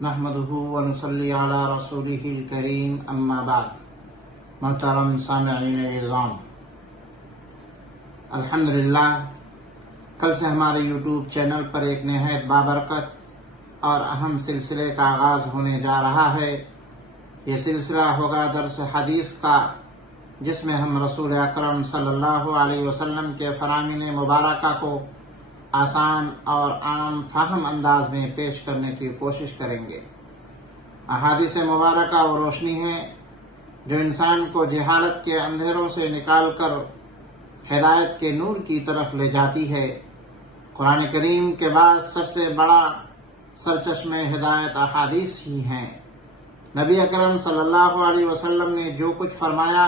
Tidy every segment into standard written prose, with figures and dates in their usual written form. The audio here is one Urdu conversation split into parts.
نحمده ونصلي على رسوله الكريم اما بعد. محترم سامعین اعظام، الحمدللہ کل سے ہمارے یوٹیوب چینل پر ایک نہایت بابرکت اور اہم سلسلے کا آغاز ہونے جا رہا ہے. یہ سلسلہ ہوگا درس حدیث کا، جس میں ہم رسول اکرم صلی اللہ علیہ وسلم کے فرامین مبارکہ کو آسان اور عام فہم انداز میں پیش کرنے کی کوشش کریں گے. احادیث مبارکہ وہ روشنی ہے جو انسان کو جہالت کے اندھیروں سے نکال کر ہدایت کے نور کی طرف لے جاتی ہے. قرآن کریم کے بعد سب سے بڑا سرچشمہ ہدایت احادیث ہی ہیں. نبی اکرم صلی اللہ علیہ وسلم نے جو کچھ فرمایا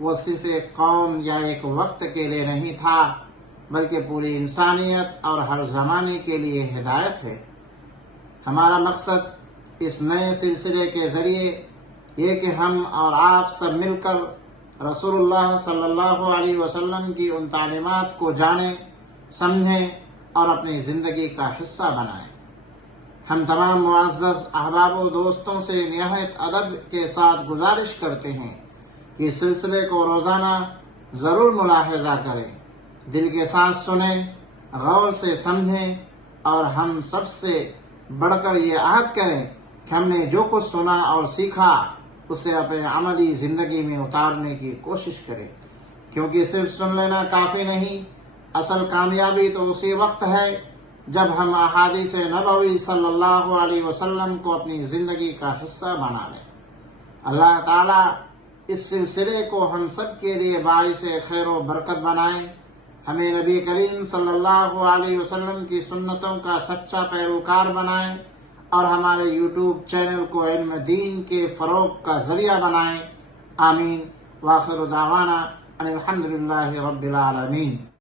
وہ صرف ایک قوم یا ایک وقت کے لیے نہیں تھا، بلکہ پوری انسانیت اور ہر زمانے کے لیے ہدایت ہے. ہمارا مقصد اس نئے سلسلے کے ذریعے یہ کہ ہم اور آپ سب مل کر رسول اللہ صلی اللہ علیہ وسلم کی ان تعلیمات کو جانیں، سمجھیں اور اپنی زندگی کا حصہ بنائیں. ہم تمام معزز احباب و دوستوں سے نہایت ادب کے ساتھ گزارش کرتے ہیں کہ اس سلسلے کو روزانہ ضرور ملاحظہ کریں، دل کے ساتھ سنیں، غور سے سمجھیں اور ہم سب سے بڑھ کر یہ عہد کریں کہ ہم نے جو کچھ سنا اور سیکھا اسے اپنے عملی زندگی میں اتارنے کی کوشش کریں، کیونکہ صرف سن لینا کافی نہیں. اصل کامیابی تو اسی وقت ہے جب ہم احادیث نبوی صلی اللہ علیہ وسلم کو اپنی زندگی کا حصہ بنا لیں. اللہ تعالیٰ اس سلسلے کو ہم سب کے لیے باعث خیر و برکت بنائیں، ہمیں نبی کریم صلی اللہ علیہ وسلم کی سنتوں کا سچا پیروکار بنائیں اور ہمارے یوٹیوب چینل کو علم دین کے فروغ کا ذریعہ بنائیں. آمین. وآخر دعوانا ان الحمدللہ رب العالمین.